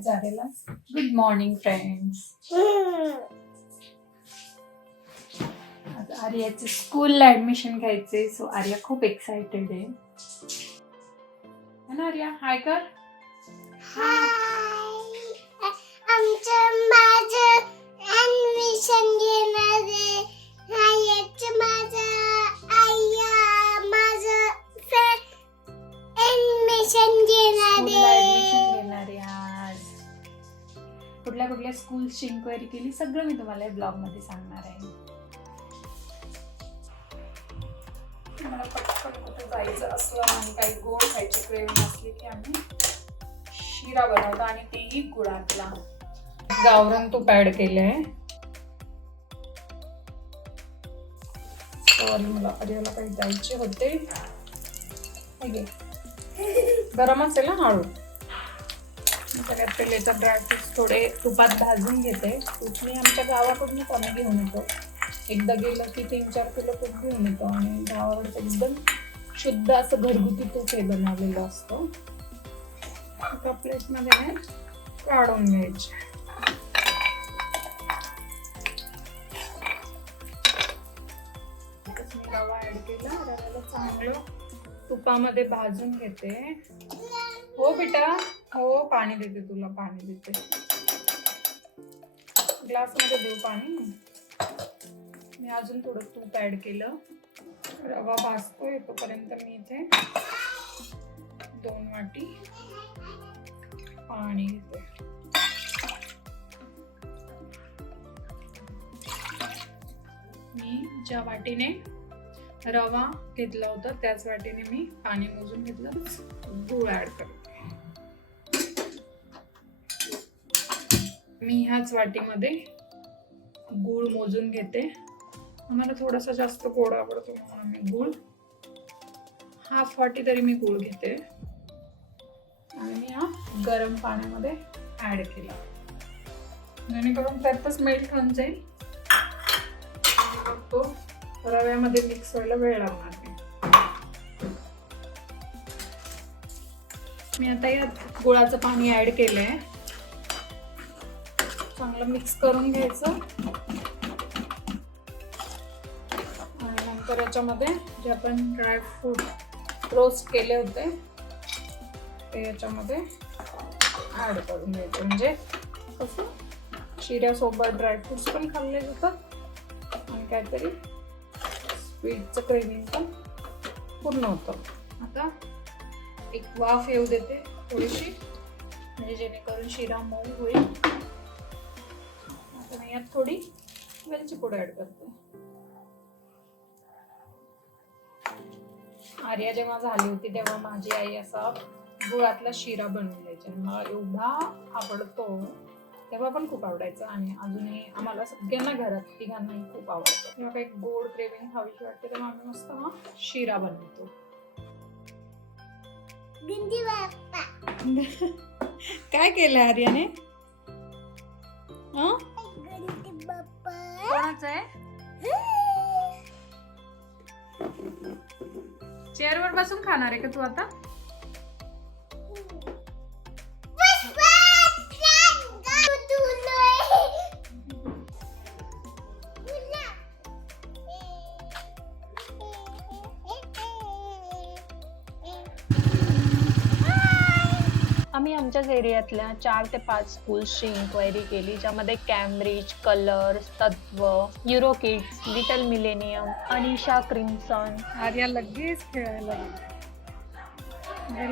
सांगायचं आर्याला. Good morning friends. आर्याचे स्कूलला ऍडमिशन घ्यायचे, सो आर्या खूप एक्साइटेड आहे ना आर्या? हाय कर. माझं ऍडमिशन घेणार आहे. ऍडमिशन घेणार आहे. आज कुठल्या कुठल्या स्कूलची इन्क्वायरी केली सगळं मी तुम्हाला या ब्लॉग मध्ये सांगणार आहे. मला पटकन कुठं जायचं असलं आणि काही गोड खायची क्रेविंग असली की आम्ही शिरा बनवतो आणि तेही गुळातला. गावरान तूप ऍड केलंय. सॉरी, मला आर्याला काही द्यायचे होते. गरम असेल ना हळू. सगळ्यात पहिले तर ड्रायफ्रुट्स थोडे तुपात भाजून घेते. तूप मी आमच्या गावाकडून कमी घेऊन येतो. एकदा गेलं की 3-4 किलो तूप घेऊन येतो आणि गावाकडचं एकदम शुद्ध असं घरगुती तूप हे बनवलेलं असतं. एका प्लेटमध्ये काढून घ्यायचे. मी रवा ऍड केला. रव्याला चांगलं तुपामध्ये भाजून घेते. हो बेटा, हो पाणी देते तुला, पाणी देते. ग्लासमध्ये देऊ पाणी. मी अजून थोडं तूप ऍड केलं. रवा भाजतोय तोपर्यंत मी इथे 2 वाटी पाणी घेते. मी ज्या वाटीने रवा घेतला होता त्याच वाटीने मी पाणी मोजून घेतलं. गूळ ऍड करते. मी ह्याच वाटीमध्ये गूळ मोजून घेते. आम्हाला थोडासा जास्त गोड आवडतो म्हणून मी गूळ 1/2 वाटी तरी मी गूळ घेते आणि मी हा गरम पाण्यामध्ये ऍड केला जेणेकरून त्यातच मेल्ट होऊन जाईल. तो रव्यामध्ये मिक्स व्हायला वेळ लागणार नाही. मी आता यात गुळाचं पाणी ऍड केलंय. चांगलं मिक्स करून घ्यायचं आणि नंतर याच्यामध्ये जे आपण ड्रायफ्रूट रोस्ट केले होते ते याच्यामध्ये ऍड करून घ्यायचे. म्हणजे कसं शिऱ्यासोबत ड्रायफ्रुट्स पण खाल्ले जातात आणि काहीतरी स्वीटचं क्रेविंग पण पूर्ण होतं. आता एक वाफ येऊ देते थोडीशी, म्हणजे जेणेकरून शिरा मऊ होईल. आता मी यात थोडी वेलची पूड ऍड करते. आर्या जेव्हा झाली होती तेव्हा माझी आई असा गुळातला शिरा बनवून द्यायची. मला एवढा आवडतो, तेव्हा पण खूप आवडायचं आणि अजूनही आम्हाला सगळ्यांना घरात तिघांनाही खूप आवडतं. तेव्हा काही गोड क्रेविंग खावीशी वाटते तेव्हा आम्ही मस्त हा शिरा बनवतो. काय केलं आर्याने? कोणाचं आहे? चेअरवर बसून खाणार आहे का तू आता? आम्ही आमच्याच एरियातल्या 4 ते 5 स्कूल्सची इन्क्वायरी केली, ज्यामध्ये कॅम्ब्रिज, कलर्स, तत्व, euro kids, little millennium, Anisha crimson. Arya लगेच खेळायला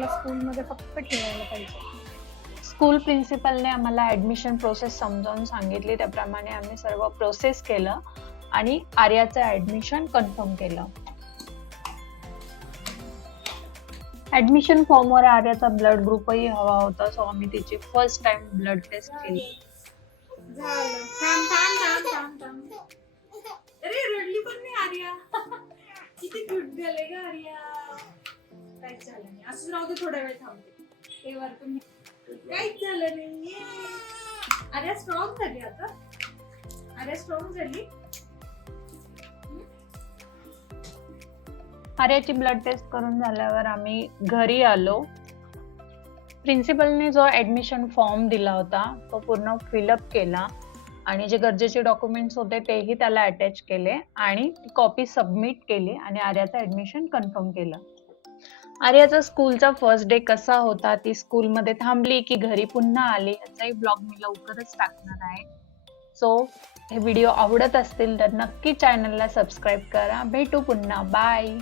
स्कूलमध्ये फक्त खेळायला पाहिजे. स्कूल प्रिन्सिपलने आम्हाला ॲडमिशन प्रोसेस समजावून सांगितली. त्याप्रमाणे आम्ही सर्व प्रोसेस केलं आणि आर्याचं ॲडमिशन कन्फर्म केलं. ॲडमिशन फॉर्मवर आर्याचा ब्लड ग्रुपही हवा होता, सो आम्ही तिची फर्स्ट टाइम ब्लड टेस्ट केली. अरे रडली पण नाही आर्या. किती क्यूट झाले ग आर्या. काहीच झालं नाही. असं राहू दे, थोडा वेळ थांबते. तेव्हा तुम्ही काहीच झालं नाही. आर्या स्ट्रॉंग झाली आता. आर्या स्ट्रॉंग झाली. आर्याची ब्लड टेस्ट करून झाल्यावर आम्ही घरी आलो. प्रिन्सिपलने जो ॲडमिशन फॉर्म दिला होता तो पूर्ण फिलअप केला आणि जे गरजेचे डॉक्युमेंट्स होते तेही त्याला अटॅच केले आणि कॉपी सबमिट केली आणि आर्याचं ॲडमिशन कन्फर्म केलं. आर्याचा स्कूलचा फर्स्ट डे कसा होता, ती स्कूलमध्ये थांबली की घरी पुन्हा आली, याचाही ब्लॉग मी लवकरच टाकणार आहे. सो हे व्हिडिओ आवडत असतील तर नक्की चॅनलला सबस्क्राईब करा. भेटू पुन्हा. बाय.